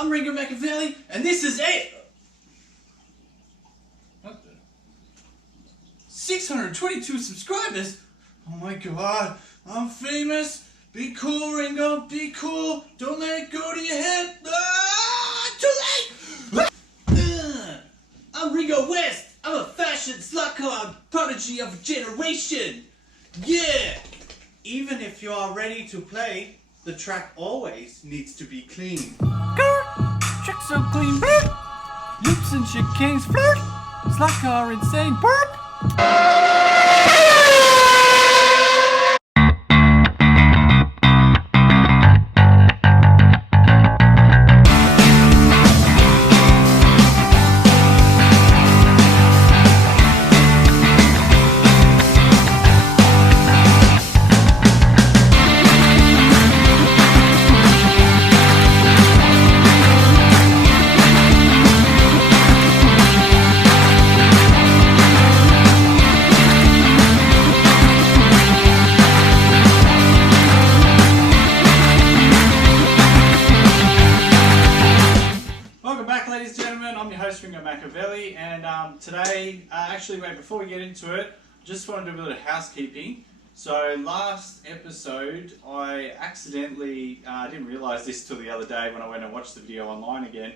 I'm Ringo Machiavelli, and this is it! What the? 622 subscribers? Oh my god, I'm famous! Be cool, Ringo, be cool! Don't let it go to your head! Ah, too late! I'm Ringo West! I'm a fashion slut car prodigy of a generation! Yeah! Even if you are ready to play, the track always needs to be clean. Trick so clean, burp. Loops and chicanes, flirt. Slut car insane, burp. Ladies and gentlemen, I'm your host Ringo Machiavelli, and today, actually wait, before we get into it, just want to do a bit of housekeeping. So last episode, I accidentally, I didn't realise this till the other day when I went and watched the video online again.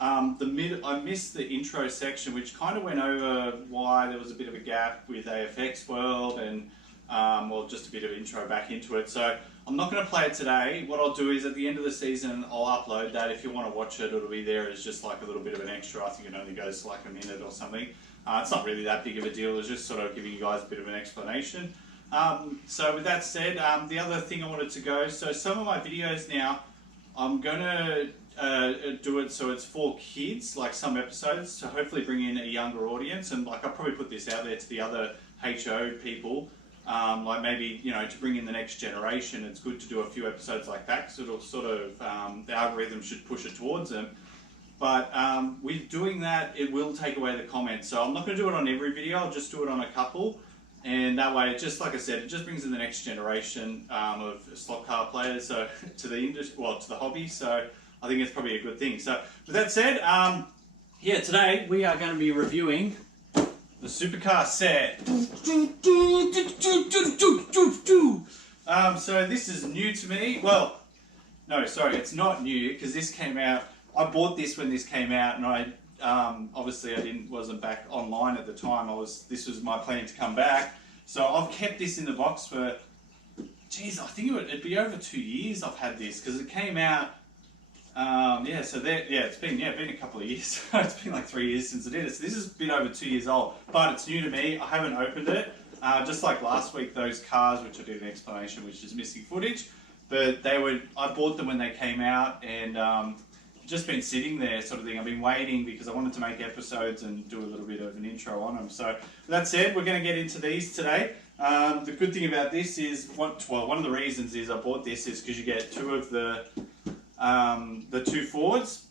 I missed the intro section, which kind of went over why there was a bit of a gap with AFX World and well, just a bit of intro back into it. So I'm not going to play it today. What I'll do is at the end of the season, I'll upload that. If you want to watch it, it'll be there as just like a little bit of an extra. I think it only goes to like a minute or something. It's not really that big of a deal. It's just sort of giving you guys a bit of an explanation. So with that said, the other thing I wanted to go, so some of my videos now, I'm going to do it so it's for kids, like some episodes, to hopefully bring in a younger audience. And like I'll probably put this out there to the other HO people. Like maybe, you know, to bring in the next generation, it's good to do a few episodes like that because it'll sort of, the algorithm should push it towards them. But with doing that, it will take away the comments. So I'm not going to do it on every video, I'll just do it on a couple. And that way, it just, like I said, it just brings in the next generation of slot car players to the industry, well, to the hobby. So I think it's probably a good thing. So with that said, yeah, today we are going to be reviewing the Super Car Set. So this is new to me. Well, no, sorry, it's not new because this came out. I bought this when this came out, and I obviously wasn't back online at the time. This was my plan to come back. So I've kept this in the box for, geez, I think it'd be over 2 years I've had this because it came out. Yeah, so it's been a couple of years. It's been like 3 years since I did it. So this has been over 2 years old, but it's new to me. I haven't opened it. Just like last week, those cars, which I did an explanation, which is missing footage, but I bought them when they came out, and just been sitting there, sort of thing. I've been waiting because I wanted to make episodes and do a little bit of an intro on them. So that said, we're going to get into these today. The good thing about this is, one of the reasons is I bought this is because you get two of the two Fords,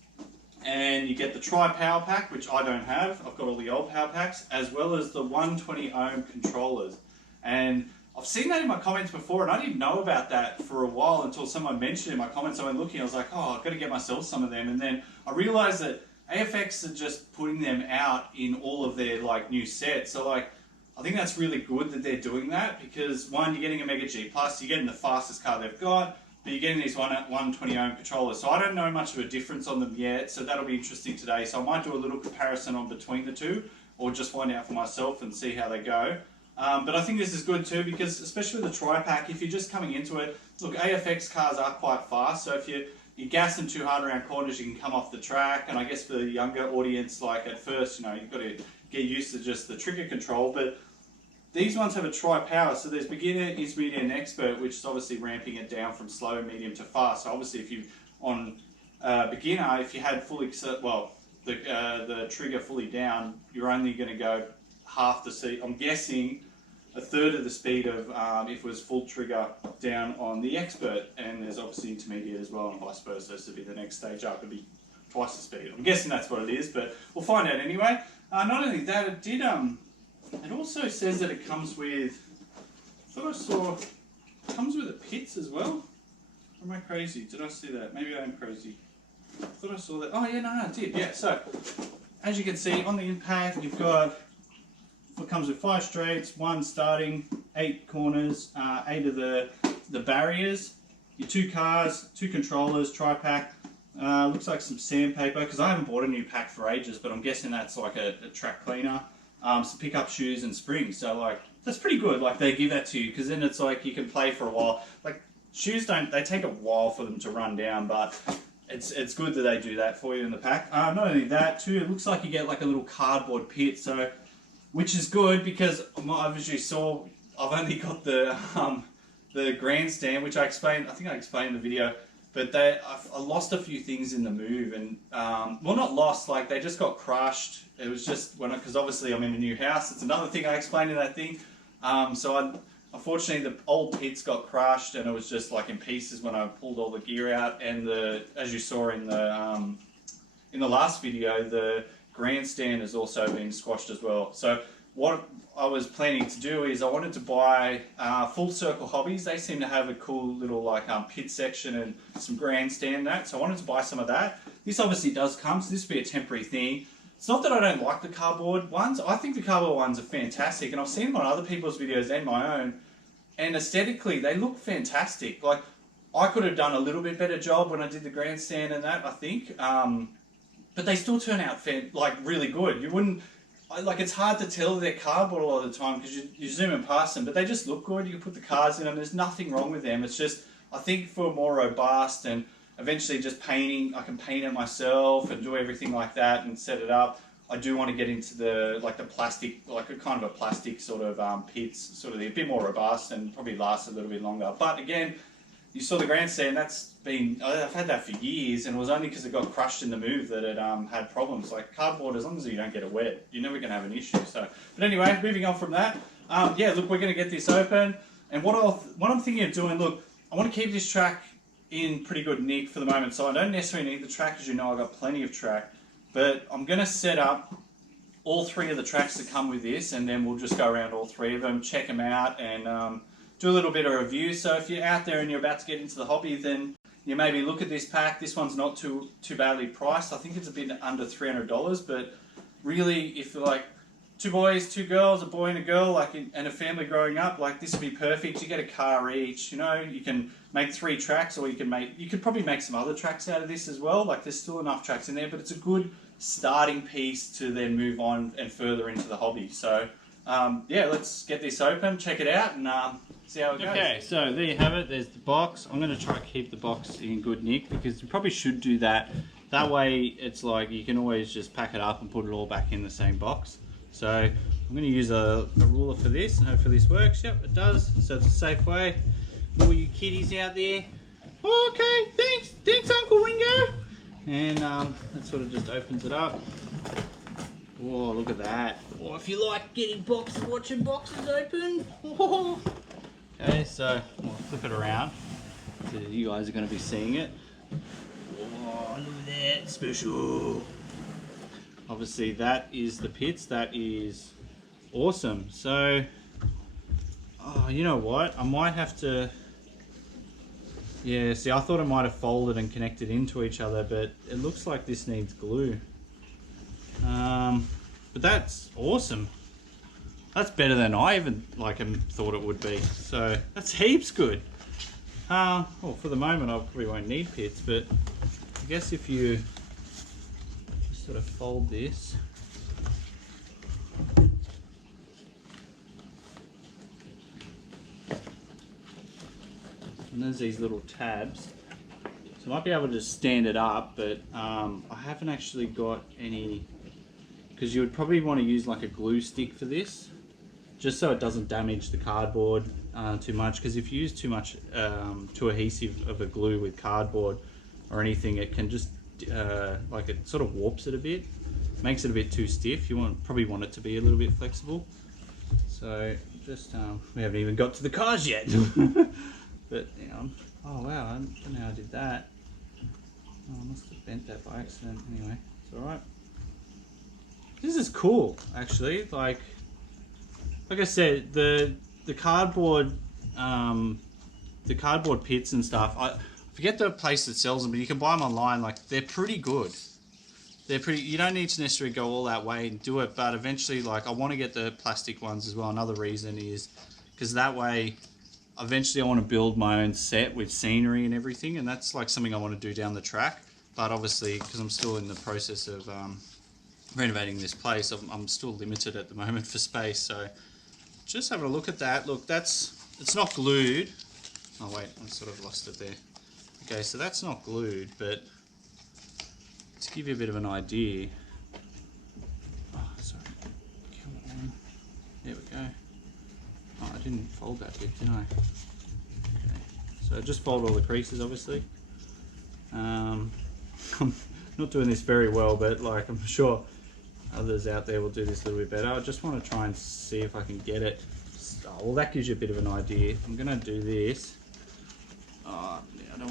and you get the tri-power pack, which I don't have. I've got all the old power packs, as well as the 120 ohm controllers. And I've seen that in my comments before, and I didn't know about that for a while until someone mentioned it in my comments. I went looking, I was like, oh, I've got to get myself some of them. And then I realized that AFX are just putting them out in all of their like new sets. So like, I think that's really good that they're doing that, because one, you're getting a Mega G Plus, you're getting the fastest car they've got, but you're getting these 120 ohm controllers. So I don't know much of a difference on them yet, so that'll be interesting today. So I might do a little comparison on between the two, or just find out for myself and see how they go. But I think this is good too, because especially with the tri-pack, if you're just coming into it, look, AFX cars are quite fast, so if you're gassing too hard around corners, you can come off the track. And I guess for the younger audience, like at first, you know, you've got to get used to just the trigger control. But these ones have a tri-power, so there's beginner, intermediate, and expert, which is obviously ramping it down from slow, medium to fast. So obviously, if you on beginner, if you had fully, well, the trigger fully down, you're only going to go half the speed. I'm guessing a third of the speed of if it was full trigger down on the expert, and there's obviously intermediate as well, and vice versa. So to be the next stage up, it'd be twice the speed. I'm guessing that's what it is, but we'll find out anyway. Not only that, it did. It also says that it comes with, I thought I saw, it comes with the pits as well. Or am I crazy? Did I see that? Maybe I am crazy. I thought I saw that. Oh yeah, no, I did. Yeah. So as you can see on the impact, you've got what comes with 5 straights, 1 starting, 8 corners, 8 of the barriers, your 2 cars, 2 controllers, tri-pack. Looks like some sandpaper, because I haven't bought a new pack for ages, but I'm guessing that's like a track cleaner. Some pickup shoes and springs, so like that's pretty good. Like they give that to you, because then it's like you can play for a while. Like shoes they take a while for them to run down, but it's good that they do that for you in the pack. Not only that too, it looks like you get like a little cardboard pit, so which is good because obviously I've only got the grandstand, which I think I explained in the video. But I lost a few things in the move, and well, not lost, like they just got crushed. It was just because obviously I'm in a new house. It's another thing I explained in that thing. Unfortunately the old pits got crushed, and it was just like in pieces when I pulled all the gear out. And as you saw in the last video, the grandstand has also been squashed as well. So what I was planning to do is I wanted to buy Full Circle Hobbies. They seem to have a cool little like pit section and some grandstand that. So I wanted to buy some of that. This obviously does come, so this will be a temporary thing. It's not that I don't like the cardboard ones. I think the cardboard ones are fantastic, and I've seen them on other people's videos and my own. And aesthetically, they look fantastic. Like I could have done a little bit better job when I did the grandstand and that, I think. But they still turn out like really good. You wouldn't. Like it's hard to tell they're cardboard a lot of the time because you zoom in past them, but they just look good. You can put the cars in them. There's nothing wrong with them. It's just I think for more robust and eventually just painting, I can paint it myself and do everything like that and set it up. I do want to get into the plastic, like a kind of a plastic sort of pits, sort of a bit more robust and probably last a little bit longer. But again, you saw the grandstand. I've had that for years, and it was only because it got crushed in the move that it had problems. Like cardboard, as long as you don't get it wet, you're never going to have an issue. So, but anyway, moving on from that. Yeah, look, we're going to get this open, and what I'm thinking of doing. Look, I want to keep this track in pretty good nick for the moment, so I don't necessarily need the track, as you know, I've got plenty of track. But I'm going to set up all 3 of the tracks that come with this, and then we'll just go around all 3 of them, check them out, and do a little bit of review. So if you're out there and you're about to get into the hobby, then you maybe look at this pack. This one's not too badly priced. I think it's a bit under $300, but really, if you're like 2 boys, 2 girls, a boy and a girl, and a family growing up, like this would be perfect. You get a car each, you know, you can make 3 tracks, or you could probably make some other tracks out of this as well. Like there's still enough tracks in there, but it's a good starting piece to then move on and further into the hobby. So yeah, let's get this open, check it out, and see how it goes. Okay, so there you have it. There's the box. I'm going to try to keep the box in good nick because you probably should do that. That way it's like you can always just pack it up and put it all back in the same box. So I'm going to use a ruler for this, and hopefully this works. Yep, it does. So it's a safe way. All you kiddies out there. Okay, thanks Uncle Ringo. And that sort of just opens it up. Oh, look at that. Oh, if you like watching boxes open. Oh. Okay, so we'll flip it around. So you guys are going to be seeing it. Oh, look at that. Special. Obviously, that is the pits. That is awesome. So, oh, you know what? I might have to... Yeah, see, I thought I might have folded and connected into each other, but it looks like this needs glue. But that's awesome. That's better than I even thought it would be. So that's heaps good. Well, for the moment I probably won't need pits, but I guess if you just sort of fold this. And there's these little tabs. So I might be able to just stand it up, but I haven't actually got any, because you would probably want to use like a glue stick for this, just so it doesn't damage the cardboard too much, because if you use too much too adhesive of a glue with cardboard or anything, it can just it sort of warps it a bit, makes it a bit too stiff. You probably want it to be a little bit flexible. So just we haven't even got to the cars yet. But oh wow, I don't know how I did that. Oh, I must have bent that by accident. Anyway, it's all right. This is cool, actually. Like I said, the cardboard pits and stuff. I forget the place that sells them, but you can buy them online. Like, they're pretty good. They're pretty. You don't need to necessarily go all that way and do it, but eventually, like, I want to get the plastic ones as well. Another reason is because that way, eventually, I want to build my own set with scenery and everything, and that's like something I want to do down the track. But obviously, because I'm still in the process of renovating this place, I'm still limited at the moment for space. So, just having a look at that. Look, it's not glued. Oh wait, I sort of lost it there. Okay, so that's not glued, but to give you a bit of an idea. Oh, sorry. Come on. There we go. Oh, I didn't fold that bit, did I? Okay. So just fold all the creases, obviously. I'm not doing this very well, but like I'm sure others out there will do this a little bit better. I just want to try and see if I can get it. Oh, well, that gives you a bit of an idea. I'm going to do this. Oh, yeah, I don't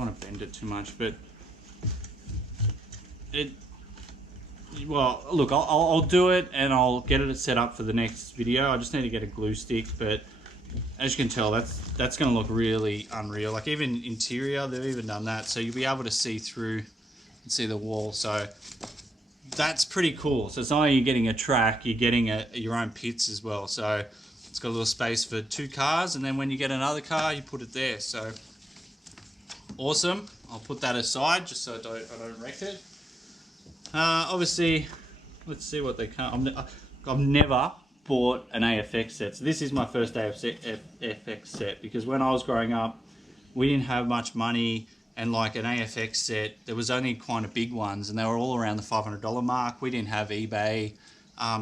want to bend it too much, but well, look, I'll do it and I'll get it set up for the next video. I just need to get a glue stick, but as you can tell, that's going to look really unreal. Like even interior, they've even done that, so you'll be able to see through and see the wall. So that's pretty cool. So it's not only you're getting a track, you're getting your own pits as well. So it's got a little space for 2 cars, and then when you get another car, you put it there. So awesome. I'll put that aside just so I don't wreck it. Obviously, let's see what they come. I've never bought an AFX set. So this is my first AFX set, because when I was growing up, we didn't have much money, and like an AFX set, there was only kind of big ones, and they were all around the $500 mark. We didn't have eBay,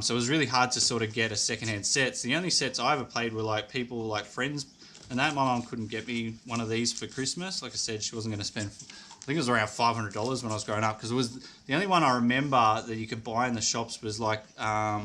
so it was really hard to sort of get a secondhand set. So the only sets I ever played were like people, like friends, and that my mum couldn't get me one of these for Christmas. Like I said, she wasn't going to spend, I think it was around $500 when I was growing up, because it was the only one I remember that you could buy in the shops was like, I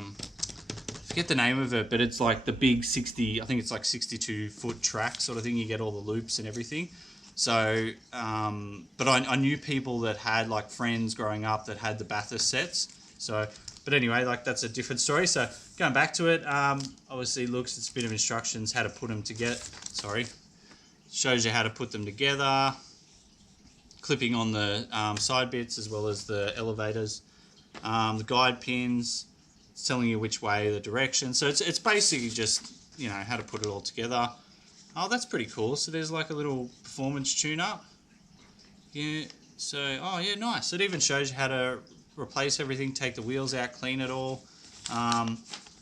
forget the name of it, but it's like the big 60, I think it's like 62-foot track sort of thing. You get all the loops and everything. So, but I knew people that had like friends growing up that had the Bathurst sets. So, but anyway, like that's a different story. So going back to it, obviously looks, it's a bit of instructions how to put them together. Sorry, shows you how to put them together. Clipping on the side bits as well as the elevators. The guide pins, it's telling you which way, the direction. So it's basically just, you know, how to put it all together. Oh, that's pretty cool. So there's like a little performance tune-up. Yeah, so, oh yeah, nice. It even shows you how to replace everything, take the wheels out, clean it all.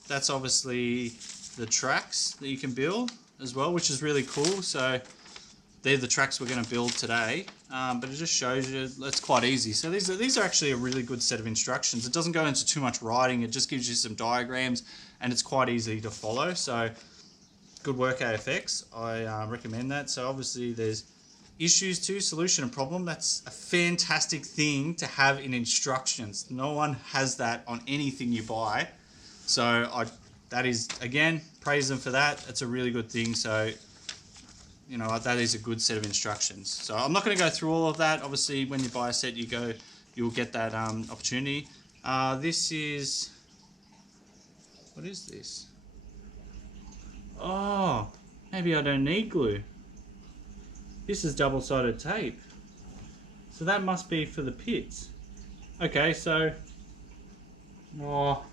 That's obviously the tracks that you can build as well, which is really cool. So they're the tracks we're going to build today, but it just shows you it's quite easy. So these are actually a really good set of instructions. It doesn't go into too much writing. It just gives you some diagrams, and it's quite easy to follow. So good work, AFX. I recommend that. So obviously there's issues to solution and problem. That's a fantastic thing to have in instructions. No one has that on anything you buy. So that is, again, praise them for that. It's a really good thing. So, you know, that is a good set of instructions. So I'm not going to go through all of that. Obviously, when you buy a set, you'll get that opportunity. This is, what is this? Oh, maybe I don't need glue. This is double-sided tape. So that must be for the pits. Okay, so, oh,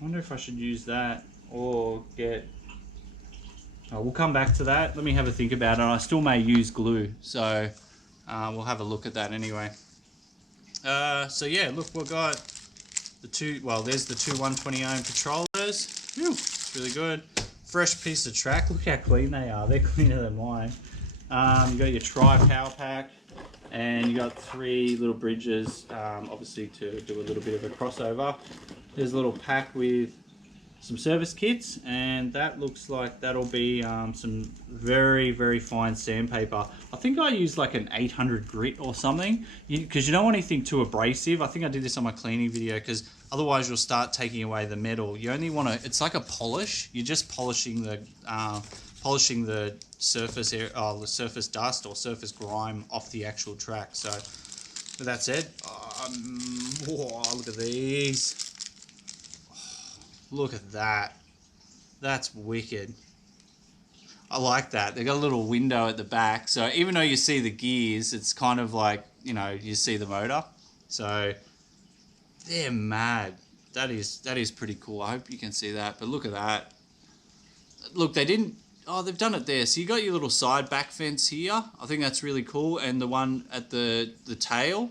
I wonder if I should use that or get, oh, we'll come back to that. Let me have a think about it. I still may use glue, so we'll have a look at that anyway. So yeah, look, we've got the two, well, there's the two 120 ohm controllers. Whew, it's really good. Fresh piece of track. Look how clean they are. They're cleaner than mine. You got your tri-power pack, and you got 3 little bridges, obviously to do a little bit of a crossover. There's a little pack with some service kits, and that looks like that'll be some very, very fine sandpaper. I think I used like an 800 grit or something, because you don't want anything too abrasive. I think I did this on my cleaning video, because otherwise you'll start taking away the metal. You only want to, it's like a polish. You're just polishing the surface air, the surface dust or surface grime off the actual track. So with that said, whoa, look at these. Look at that. That's wicked. I like that. They've got a little window at the back. So even though you see the gears, it's kind of like, you know, you see the motor. So they're mad. That is pretty cool. I hope you can see that. But look at that. Look, they didn't... Oh, they've done it there. So you got your little side back fence here. I think that's really cool. And the one at the tail.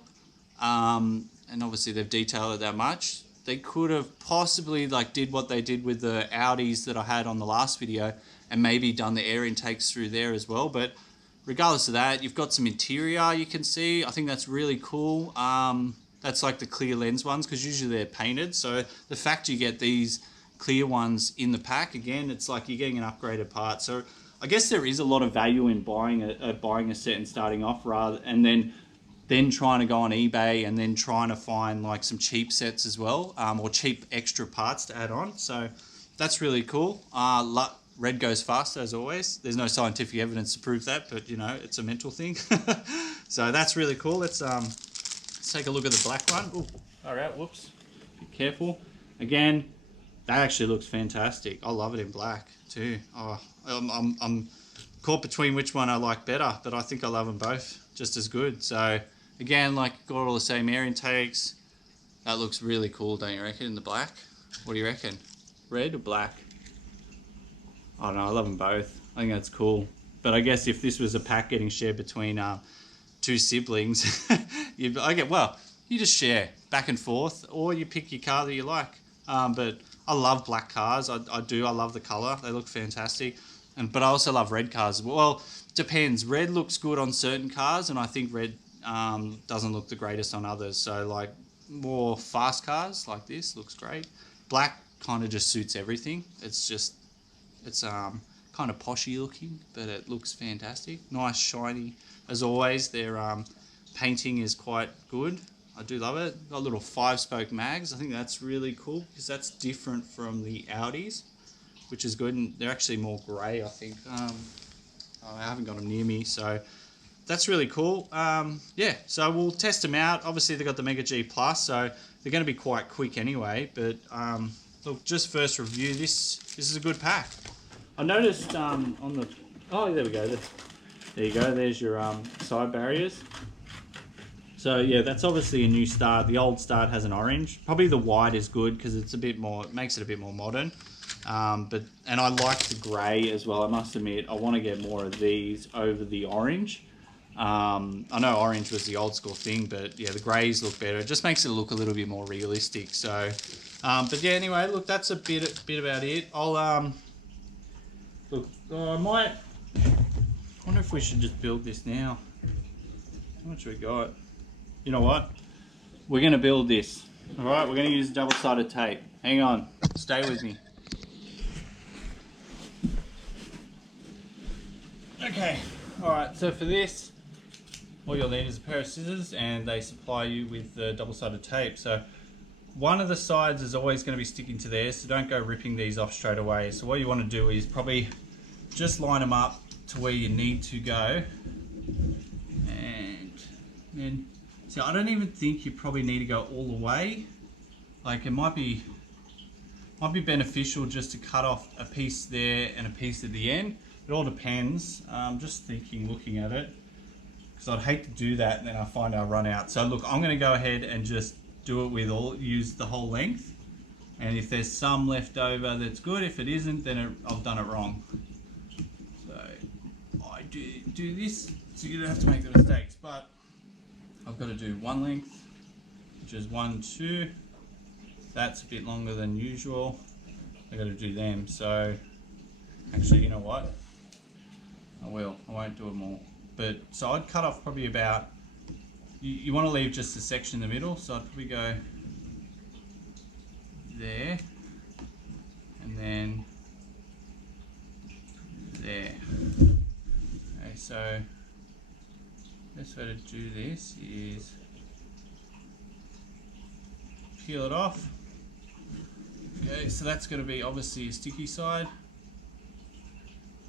And obviously they've detailed it that much. They could have possibly like did what they did with the Audis that I had on the last video and maybe done the air intakes through there as well. But regardless of that, you've got some interior you can see. I think that's really cool. That's like the clear lens ones because usually they're painted. So the fact you get these clear ones in the pack, again, it's like you're getting an upgraded part. So I guess there is a lot of value in buying a set and starting off and then trying to go on eBay and then trying to find like some cheap sets as well, or cheap extra parts to add on. So that's really cool. Red goes faster as always. There's no scientific evidence to prove that, but you know, it's a mental thing. So that's really cool. Let's take a look at the black one. Ooh, all right, whoops. Be careful. Again, that actually looks fantastic. I love it in black too. Oh, I'm caught between which one I like better, but I think I love them both just as good. So again, like got all the same air intakes. That looks really cool, don't you reckon, in the black? What do you reckon? Red or black? I don't know, I love them both. I think that's cool. But I guess if this was a pack getting shared between two siblings, you just share back and forth, or you pick your car that you like. But I love black cars. I do. I love the color. They look fantastic. But I also love red cars. Well, depends. Red looks good on certain cars, and I think red doesn't look the greatest on others. So like more fast cars like this looks great. Black kind of just suits everything. It's kind of poshy looking, but it looks fantastic. Nice, shiny. As always, their painting is quite good. I do love it. Got little 5-spoke mags. I think that's really cool because that's different from the Audis, which is good. And they're actually more grey, I think. I haven't got them near me, so that's really cool. Yeah, so we'll test them out. Obviously, they've got the Mega G Plus, so they're going to be quite quick anyway. But look, just first review. This is a good pack. I noticed on the... Oh, there we go. There you go. There's your side barriers. So yeah, that's obviously a new start. The old start has an orange. Probably the white is good because it's a bit more, it makes it a bit more modern. And I like the grey as well. I must admit, I want to get more of these over the orange. I know orange was the old school thing, but yeah, the greys look better. It just makes it look a little bit more realistic. So, but yeah, anyway, look, that's a bit about it. I'll look. I wonder if we should just build this now. How much we got? You know what? We're going to build this. Alright, we're going to use double-sided tape. Hang on. Stay with me. Okay. Alright, so for this, all you'll need is a pair of scissors, and they supply you with double-sided tape. So one of the sides is always going to be sticking to there, so don't go ripping these off straight away. So what you want to do is probably just line them up to where you need to go. And then... See, I don't even think you probably need to go all the way. Like it might be beneficial just to cut off a piece there and a piece at the end. It all depends. Just thinking, looking at it, because I'd hate to do that and then I find I run out. So look, I'm going to go ahead and just do it with use the whole length. And if there's some left over, that's good. If it isn't, then I've done it wrong. So I do this so you don't have to make the mistakes. But I've got to do one length, which is 1, 2. That's a bit longer than usual. I've got to do them. So actually, you know what? I won't do them all. But so I'd cut off probably about, you want to leave just a section in the middle. So I'd probably go there and then there. Okay, so best way to do this is peel it off. Okay, so that's going to be obviously a sticky side,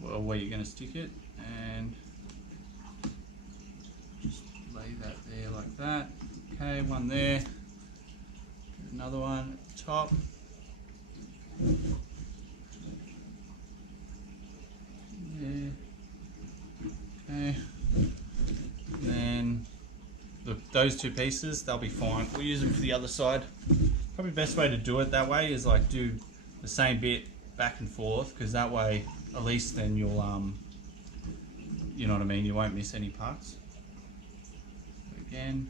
well, where you're going to stick it, and just lay that there like that. Okay, one there, another one at the top. There. with those two pieces, they'll be fine. We'll use them for the other side. Probably best way to do it that way is like do the same bit back and forth, because that way at least then you'll you know what I mean, you won't miss any parts. Again,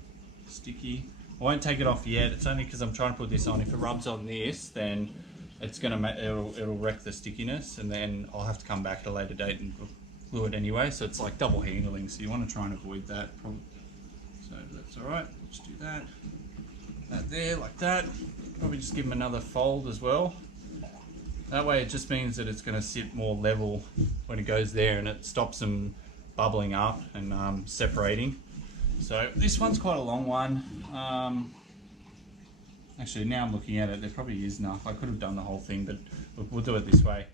sticky. I won't take it off yet. It's only because I'm trying to put this on. If it rubs on this, then it's gonna it'll wreck the stickiness, and then I'll have to come back at a later date and glue it anyway. So it's like double handling. So you want to try and avoid that. So that's all right. Let's do that. That there, like that. Probably just give them another fold as well. That way, it just means that it's going to sit more level when it goes there, and it stops them bubbling up and separating. So this one's quite a long one. Actually, now I'm looking at it, there probably is enough. I could have done the whole thing, but we'll do it this way.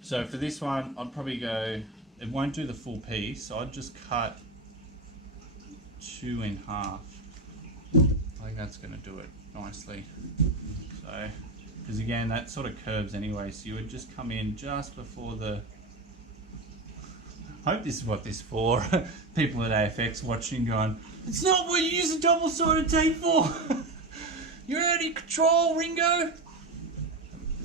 So for this one, I'd probably go, it won't do the full piece, so I'd just cut 2 in half. I think that's going to do it nicely. So, because again, that sort of curves anyway, so you would just come in just before the, I hope this is what this is for. People at AFX watching going, it's not what you use a double-sided tape for. You're out of control, Ringo.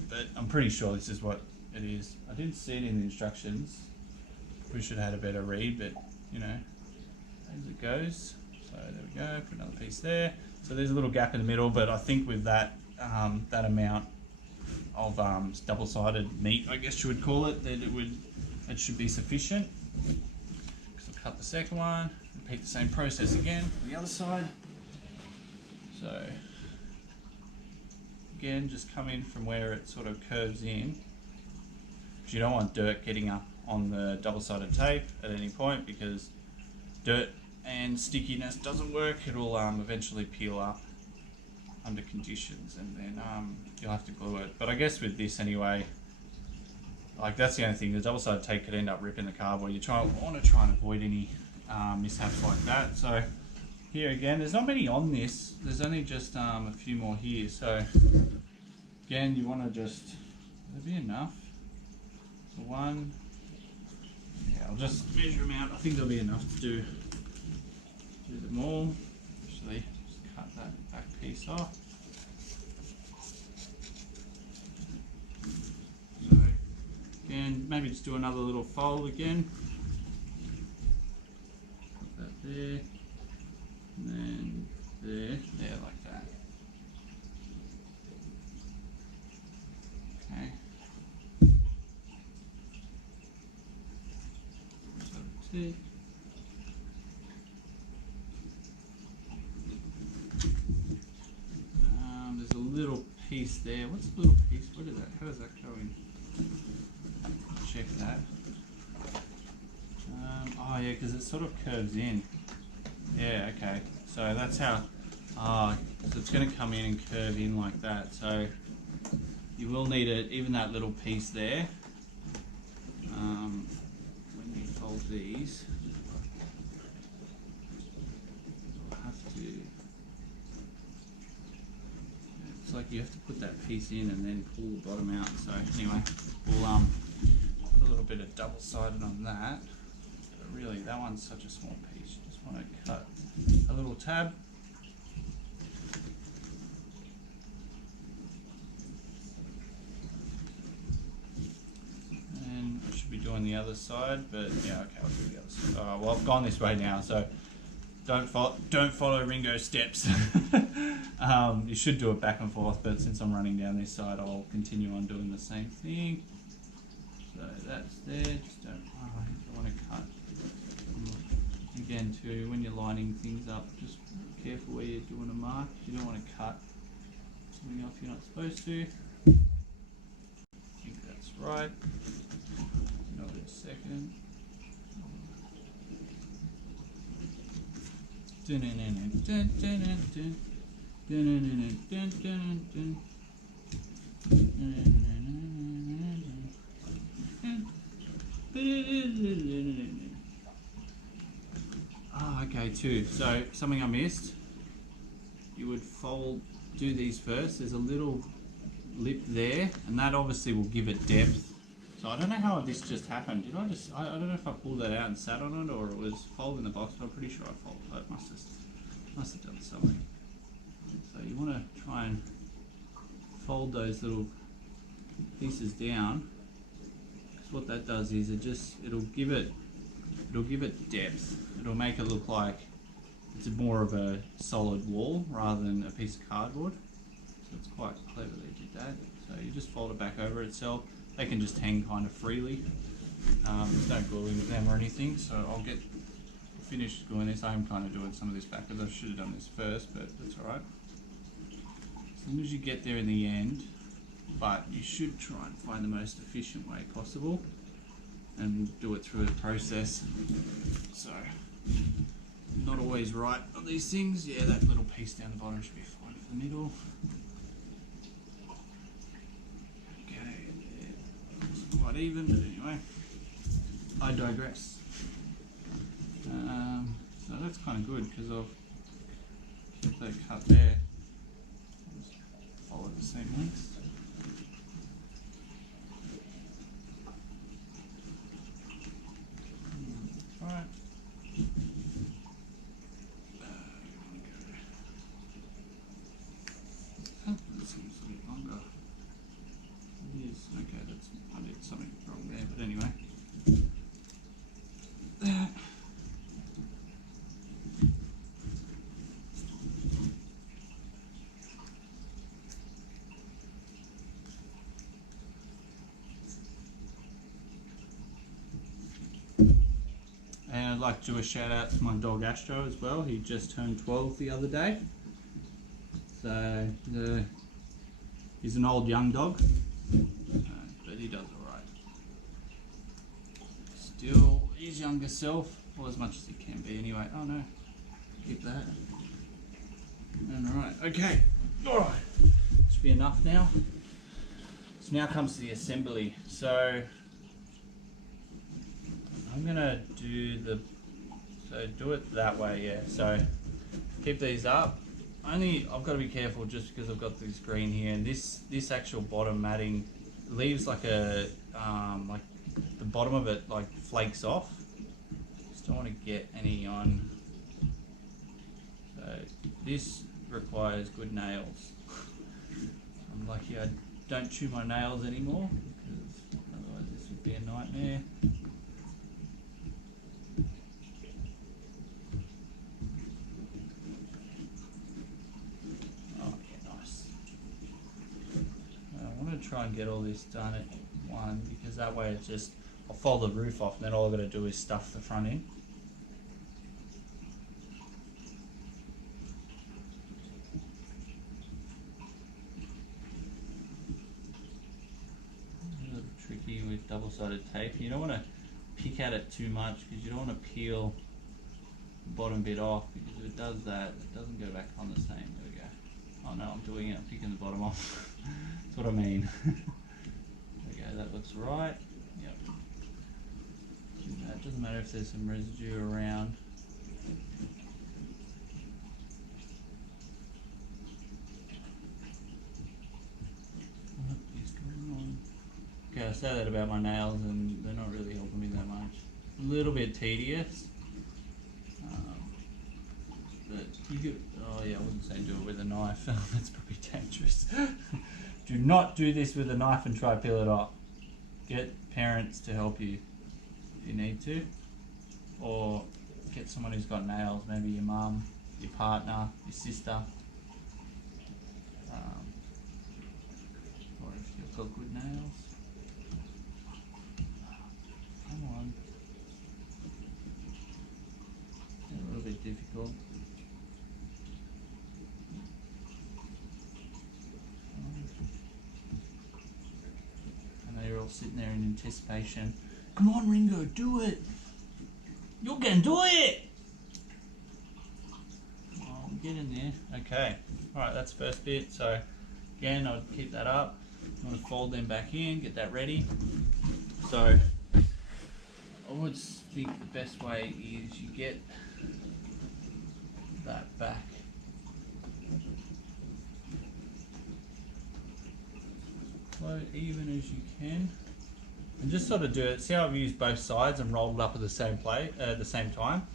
But I'm pretty sure this is what it is. I didn't see it in the instructions. We should have had a better read, but you know, as it goes. So there we go, put another piece there. So there's a little gap in the middle, but I think with that that amount of double-sided meat, I guess you would call it, that it should be sufficient. So I'll cut the second one, repeat the same process again on the other side. So again, just come in from where it sort of curves in, because you don't want dirt getting up on the double-sided tape at any point, because dirt and stickiness doesn't work. It'll eventually peel up under conditions, and then you'll have to glue it. But I guess with this anyway, like that's the only thing, the double-sided tape could end up ripping the cardboard. You want to try and avoid any mishaps like that. So here again, there's not many on this, there's only just a few more here. So again, you want to just, there'll be enough for one. Yeah, I'll just measure them out. I think there'll be enough to do them all. Actually, just cut that back piece off. So again, maybe just do another little fold again. Put that there, and then there like that. Okay. So that's it. There's a little piece there. What's the little piece? What is that? How does that go in? Check that. Oh yeah, because it sort of curves in. Yeah, okay. So that's how. So it's going to come in and curve in like that. So you will need it, even that little piece there. When you fold these, you'll have to. It's like you have to put that piece in and then pull the bottom out. So anyway, we'll put a little bit of double-sided on that. But really, that one's such a small piece. You just want to cut a little tab. And I should be doing the other side, but yeah, okay, I'll do the other side. Well, I've gone this way now, so don't follow Ringo's steps. You should do it back and forth, but since I'm running down this side, I'll continue on doing the same thing. So that's there. Just don't want to cut. Again, too, when you're lining things up, just be careful where you're doing a mark. You don't want to cut something off you're not supposed to. I think that's right. Another second. Okay, too. So something I missed. You would do these first. There's a little lip there, and that obviously will give it depth. So I don't know how this just happened. I don't know if I pulled that out and sat on it, or it was folded in the box, but I'm pretty sure I must have Must have done something. So you want to try and fold those little pieces down. Because what that does is it'll give it depth. It'll make it look like it's more of a solid wall rather than a piece of cardboard. So it's quite clever they did that. So you just fold it back over itself. They can just hang kind of freely. There's no gluing with them or anything, so I'll finish gluing this. I'm kind of doing some of this backwards. I should have done this first, but that's alright. As long as you get there in the end, but you should try and find the most efficient way possible and do it through a process. So, not always right on these things. Yeah, that little piece down the bottom should be fine for the middle. Okay, it's quite even, but anyway, I digress. So that's kind of good because I've kept that cut there. I'll just follow the same length. Alright. Oh, this seems a bit longer. It is. Okay, I did something wrong there, but anyway. And I'd like to do a shout out to my dog Astro as well. He just turned 12 the other day. So he's an old young dog, but he does alright. Still his younger self, or as much as he can be anyway. Oh no, keep that. Alright, okay. Alright, should be enough now. So now comes to the assembly. So I'm gonna do it that way, yeah. So keep these up. I've got to be careful just because I've got this green here, and this actual bottom matting leaves like a like the bottom of it like flakes off. Just don't want to get any on. So this requires good nails. I'm lucky I don't chew my nails anymore because otherwise this would be a nightmare. Try and get all this done at one because that way it's just I'll fold the roof off and then all I've got to do is stuff the front in. A little tricky with double-sided tape. You don't want to pick at it too much because you don't want to peel the bottom bit off, because if it does that, it doesn't go back on the same. There we go. Oh no, I'm doing it. I'm picking the bottom off. That's what I mean. Okay, that looks right. Yep. It doesn't matter if there's some residue around. What is going on? Okay, I say that about my nails and they're not really helping me that much. A little bit tedious. But you could, oh yeah, I wouldn't say do it with a knife. That's probably dangerous. Do not do this with a knife and try to peel it off. Get parents to help you if you need to, or get someone who's got nails, maybe your mum, your partner, your sister, or if you've got good nails. Come on. It's a little bit difficult. You're all sitting there in anticipation. Come on, Ringo, do it! You can do it! Oh, get in there. Okay. Alright, that's the first bit. So, again, I'll keep that up. I'm going to fold them back in, get that ready. So, I would think the best way is you get that back. Even as you can, and just sort of do it. See how I've used both sides and rolled it up at the same the same time.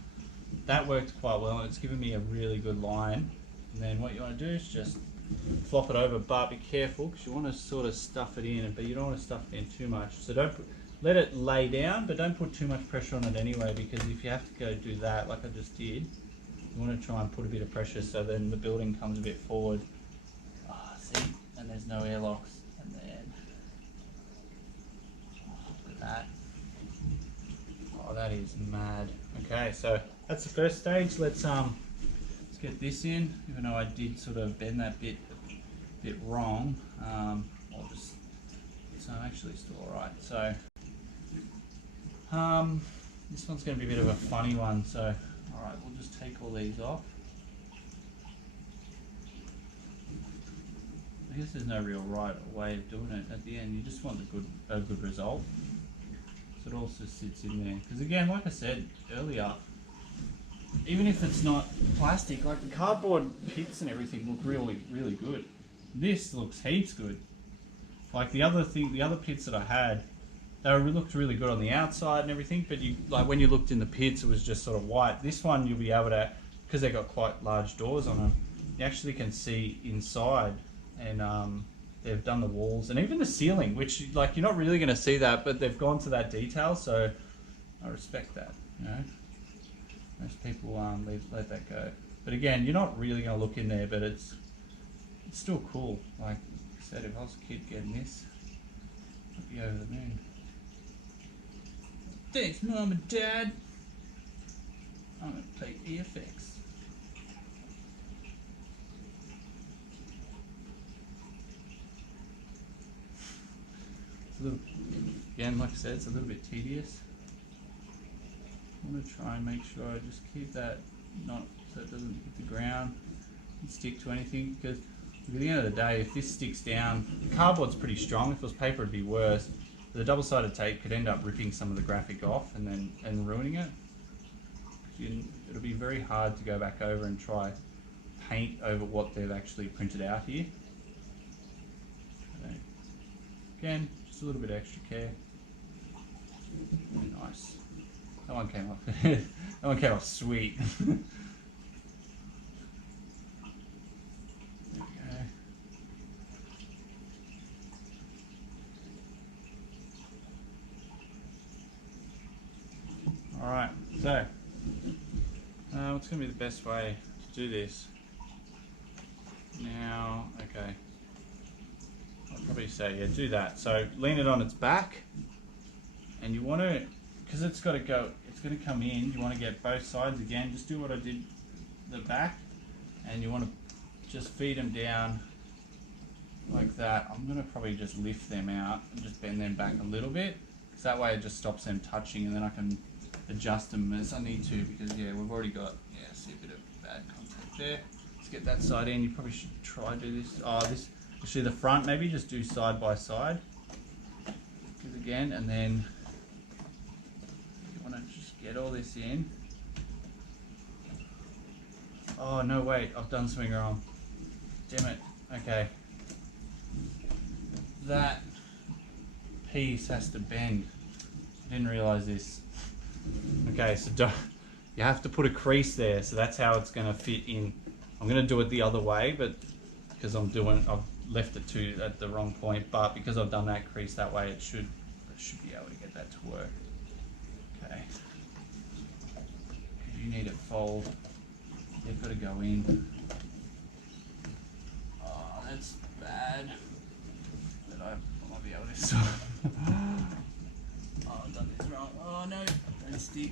that worked quite well, and it's given me a really good line. And then what you want to do is just flop it over, but be careful because you want to sort of stuff it in, but you don't want to stuff it in too much. So don't let it lay down, but don't put too much pressure on it anyway, because if you have to go do that like I just did, you want to try and put a bit of pressure so then the building comes a bit forward. See, and there's no airlocks, and then look at that. Oh, that is mad. Okay, so that's the first stage. Let's get this in. Even though I did sort of bend that bit wrong, so I'm actually still alright. So this one's going to be a bit of a funny one. So alright, we'll just take all these off. I guess there's no real right way of doing it at the end. You just want a good result. So it also sits in there. Because again, like I said earlier, even if it's not plastic, like the cardboard pits and everything look really, really good. This looks heaps good. Like the other pits that I had, looked really good on the outside and everything, but like when you looked in the pits, it was just sort of white. This one you'll be able to, because they've got quite large doors on them, you actually can see inside. And they've done the walls and even the ceiling, which like you're not really going to see that, but they've gone to that detail, so I respect that. You know, most people let that go, but again, you're not really going to look in there, but it's still cool. Like I said, if I was a kid getting this, I'd be over the moon. Thanks, Mom and Dad. I'm gonna play AFX. Again, like I said, it's a little bit tedious. I want to try and make sure I just keep that so it doesn't hit the ground and stick to anything, because at the end of the day, if this sticks down, the cardboard's pretty strong. If it was paper, it'd be worse. The double-sided tape could end up ripping some of the graphic off and ruining it. It'll be very hard to go back over and try paint over what they've actually printed out here. So, again, just a little bit of extra care. Really nice. That one came off. That one came off sweet. There we go. All right. So, what's going to be the best way to do this? Now, okay. I'll probably say, yeah, do that. So lean it on its back, and you want to, because it's got to go, it's going to come in, you want to get both sides again. Just do what I did the back, and you want to just feed them down like that. I'm going to probably just lift them out and just bend them back a little bit, because that way it just stops them touching, and then I can adjust them as I need to, because yeah, we've already got, yeah, see a bit of bad contact there. Let's get that side in. You probably should try to do this. Oh, this, actually the front, maybe just do side by side. Because again, and then you want to just get all this in. Oh no, wait, I've done something wrong. Damn it. Okay. That piece has to bend. I didn't realize this. Okay, so you have to put a crease there, so that's how it's going to fit in. I'm going to do it the other way, but because I've left it at the wrong point, but because I've done that crease that way, I should be able to get that to work. Okay. You need it fold. They've got to go in. Oh, that's bad. But I might be able to stop. Oh, I've done this wrong. Oh no, don't stick.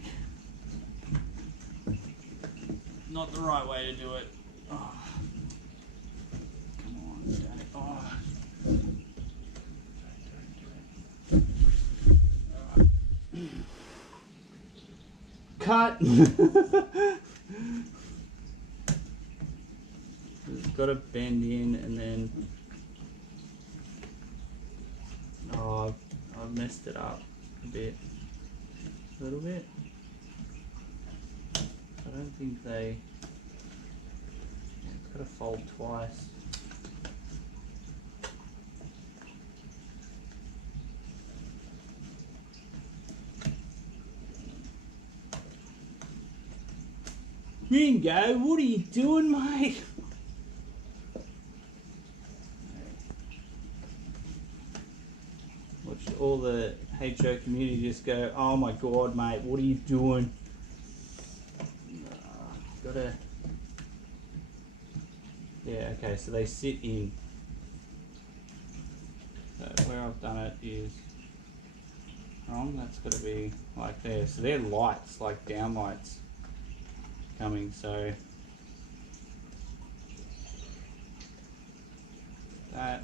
Not the right way to do it. Oh. Come on, damn it. Oh. Alright. Cut! It's got to bend in, and then I've messed it up a little bit. I don't think it's got to fold twice. Ringo, what are you doing, mate? Watch all the HO community just go, oh my god, mate, what are you doing? Gotta... Yeah, okay, so they sit in. So where I've done it is wrong. That's got to be like there. So they're lights, like down lights coming. So that.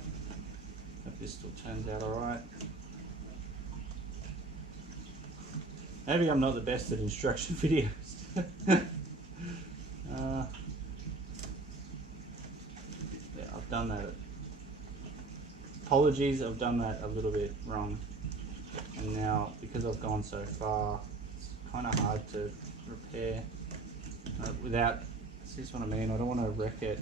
Hope this still turns out alright. Maybe I'm not the best at instruction videos. Yeah, I've done that. Apologies, I've done that a little bit wrong. And now, because I've gone so far, it's kind of hard to repair without, see what I mean? I don't want to wreck it.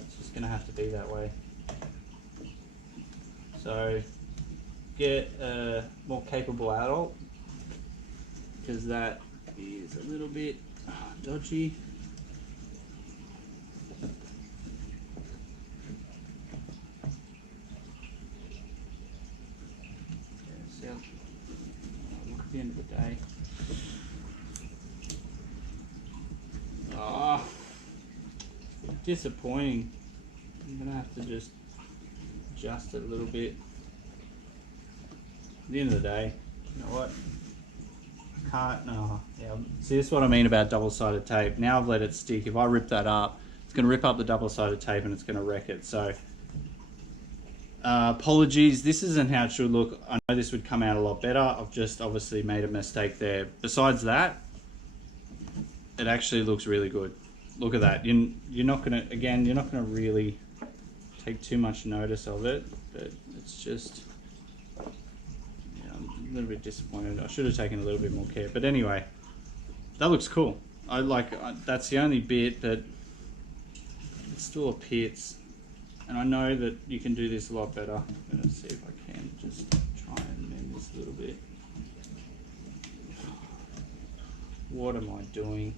It's just going to have to be that way. So, get a more capable adult, because that is a little bit dodgy. Look at the end of the day. Oh, disappointing. I'm gonna have to just adjust it a little bit. At the end of the day, you know what? I can't. No. Yeah. See, this is what I mean about double-sided tape. Now I've let it stick. If I rip that up, it's gonna rip up the double-sided tape and it's gonna wreck it. So. Apologies, this isn't how it should look. I know this would come out a lot better. I've just obviously made a mistake there. Besides that, it actually looks really good. Look at that. You're not gonna, again, you're not gonna really take too much notice of it, but it's just, yeah, I'm a little bit disappointed. I should have taken a little bit more care, but anyway, that looks cool. That's the only bit, but it's still a pits. And I know that you can do this a lot better. I'm going to see if I can just try and mend this a little bit. What am I doing?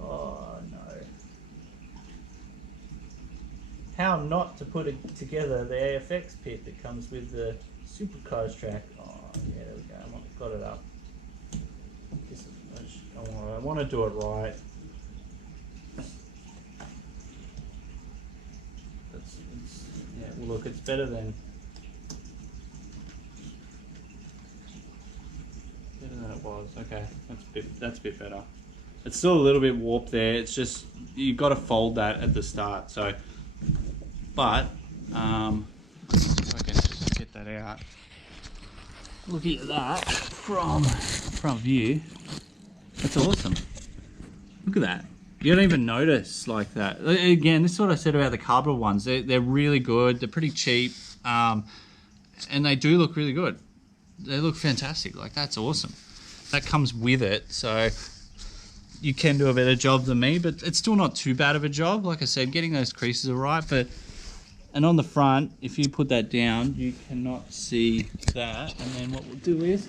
Oh no. How not to put it together the AFX pit that comes with the supercars track. Oh yeah, there we go. I've got it up. I want to do it right. Yeah, well look, it's better than it was. Okay, that's a bit better. It's still a little bit warped there. It's just you've got to fold that at the start. So, but if I can just get that out. Looking at that from front view, that's awesome. Look at that. You don't even notice like that. Again, this is what I said about the cardboard ones. They're really good. They're pretty cheap, and they do look really good. They look fantastic. Like, that's awesome. That comes with it, so you can do a better job than me, but it's still not too bad of a job. Like I said, getting those creases are right, and on the front, if you put that down, you cannot see that. And then what we'll do is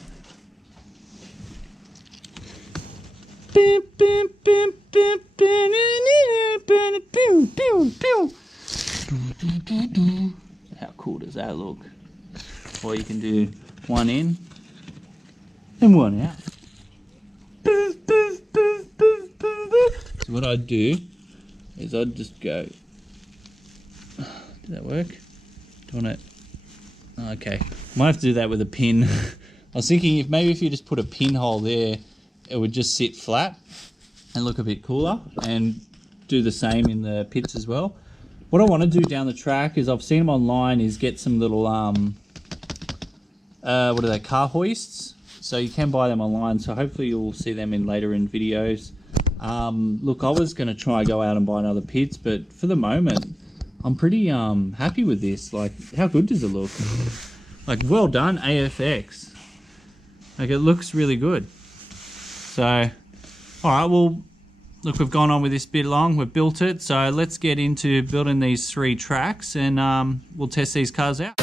how cool does that look? Or you can do one in and one out. So what I'd do is I'd just go. Did that work? Doing it. Okay, might have to do that with a pin. I was thinking if you just put a pinhole there, it would just sit flat and look a bit cooler, and do the same in the pits as well. What I want to do down the track is, I've seen them online, is get some little what are they, car hoists. So you can buy them online, so hopefully you'll see them later in videos. Look, I was going to try go out and buy another pits, but for the moment I'm pretty happy with this. Like, how good does it look? Like, well done AFX. Like, it looks really good. So, alright, well, look, we've gone on with this bit long, we've built it, so let's get into building these 3 tracks, and we'll test these cars out.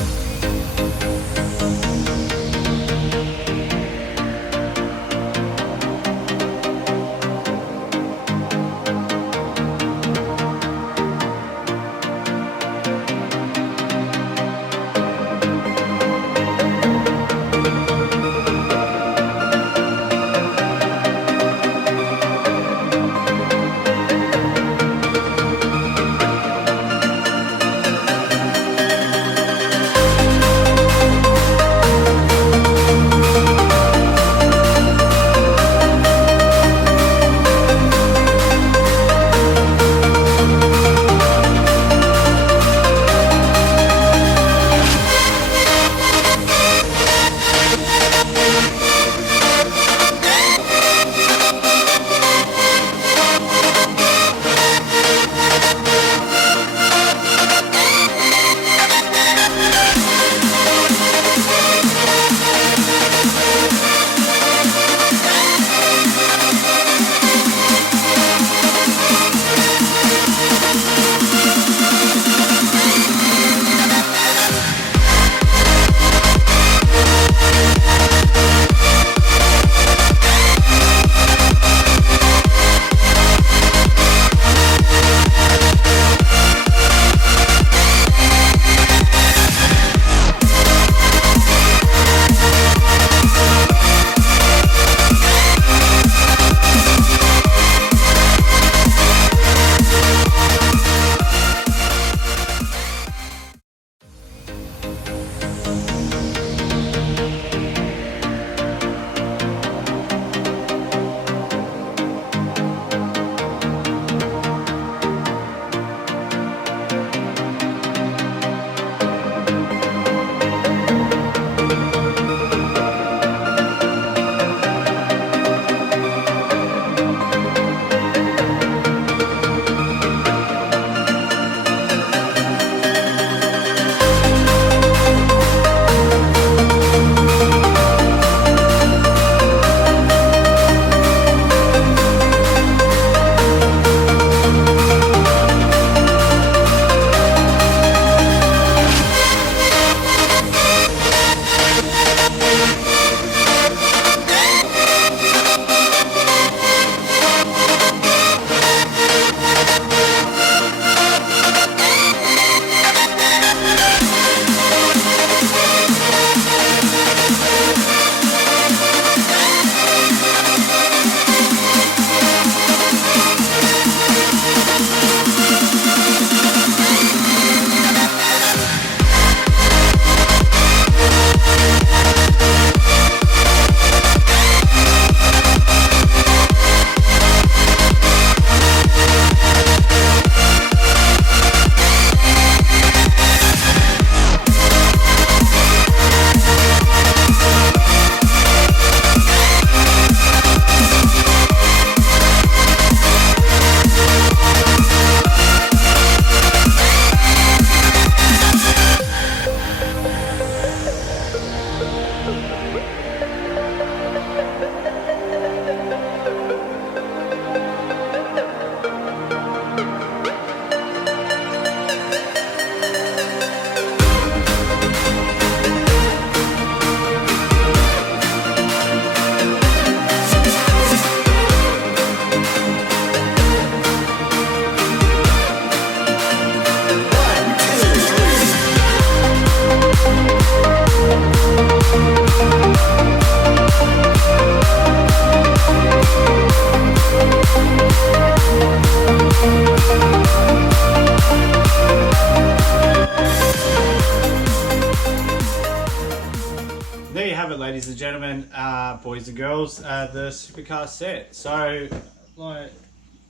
boys and girls, the Supercar Set. So, like,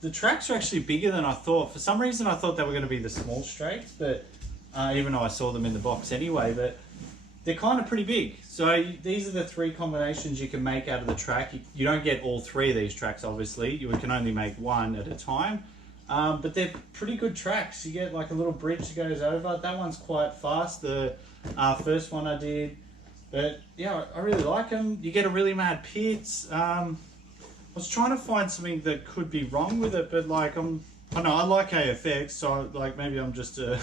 the tracks are actually bigger than I thought. For some reason, I thought they were going to be the small straights, but even though I saw them in the box anyway, but they're kind of pretty big. So these are the 3 combinations you can make out of the track. You don't get all 3 of these tracks, obviously. You can only make 1 at a time. But they're pretty good tracks. You get like a little bridge that goes over. That one's quite fast. The first one I did. But yeah, I really like them. You get a really mad pits. I was trying to find something that could be wrong with it, but like I know I like AFX, so like maybe I'm just a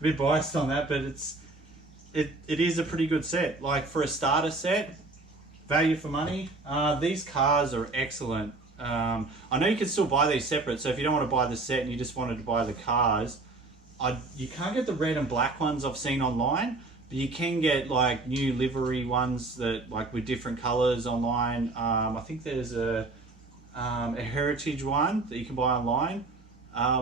bit biased on that, but it is a pretty good set. Like for a starter set, value for money. These cars are excellent. I know you can still buy these separate, so if you don't want to buy the set and you just wanted to buy the cars, you can't get the red and black ones I've seen online, but you can get like new livery ones that like with different colors online. I think there's a heritage one that you can buy online.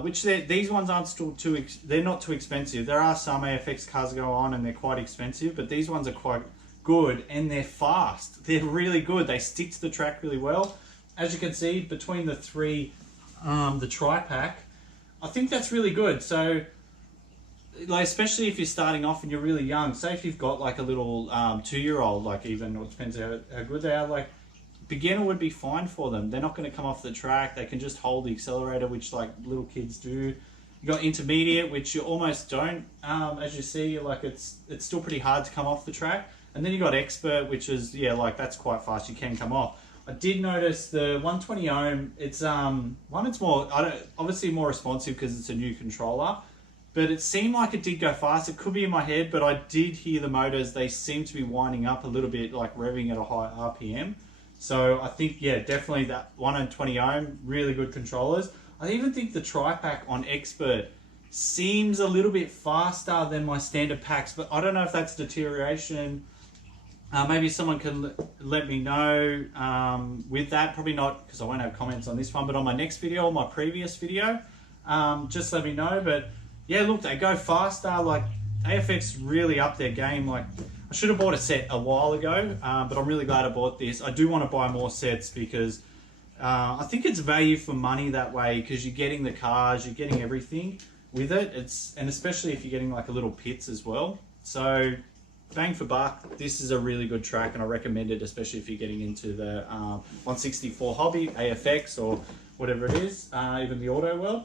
Which these ones aren't still they're not too expensive. There are some AFX cars go on and they're quite expensive, but these ones are quite good and they're fast. They're really good. They stick to the track really well. As you can see, between the 3, the tri-pack, I think that's really good. So, like, especially if you're starting off and you're really young, say if you've got like a little 2-year-old, like even, or it depends how good they are, like, beginner would be fine for them. They're not going to come off the track. They can just hold the accelerator, which like little kids do. You got intermediate, which you almost don't. As you see, like it's still pretty hard to come off the track. And then you got expert, which is like that's quite fast. You can come off. I did notice the 120 ohm. It's it's more obviously more responsive because it's a new controller. But it seemed like it did go fast. It could be in my head, but I did hear the motors. They seem to be winding up a little bit, like revving at a high RPM. So I think, yeah, definitely that 120 ohm, really good controllers. I even think the tri-pack on Expert seems a little bit faster than my standard packs, but I don't know if that's deterioration. Maybe someone can let me know with that. Probably not, because I won't have comments on this one, but on my next video or my previous video, just let me know. But yeah, look, they go faster. Like AFX really upped their game. Like, I should have bought a set a while ago, but I'm really glad I bought this. I do want to buy more sets because I think it's value for money that way, because you're getting the cars, you're getting everything with it. And especially if you're getting like a little pits as well. So bang for buck, this is a really good track and I recommend it, especially if you're getting into the 164 hobby, AFX or whatever it is, even the auto world.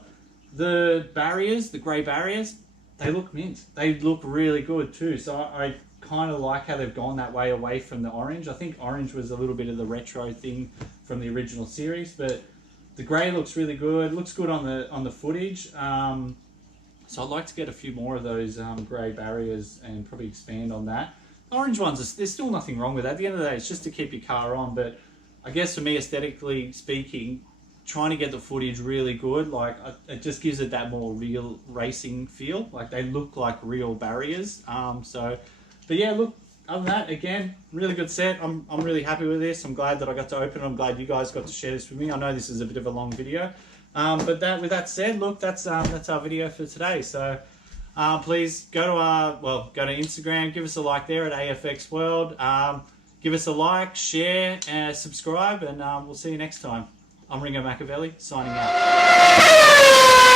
The barriers, the grey barriers, they look mint. They look really good too. So I kind of like how they've gone that way away from the orange. I think orange was a little bit of the retro thing from the original series, but the grey looks really good. Looks good on the footage. So I'd like to get a few more of those grey barriers and probably expand on that. Orange ones, there's still nothing wrong with that. At the end of the day, it's just to keep your car on. But I guess for me, aesthetically speaking, trying to get the footage really good, like it just gives it that more real racing feel. Like they look like real barriers. But yeah, look, other than that, again, really good set. I'm really happy with this. I'm glad that I got to open it. I'm glad you guys got to share this with me. I know this is a bit of a long video. But with that said, look, that's our video for today. So please go to go to Instagram, give us a like there at AFX World. Give us a like, share, and subscribe, and we'll see you next time. I'm Ringo Machiavelli, signing out.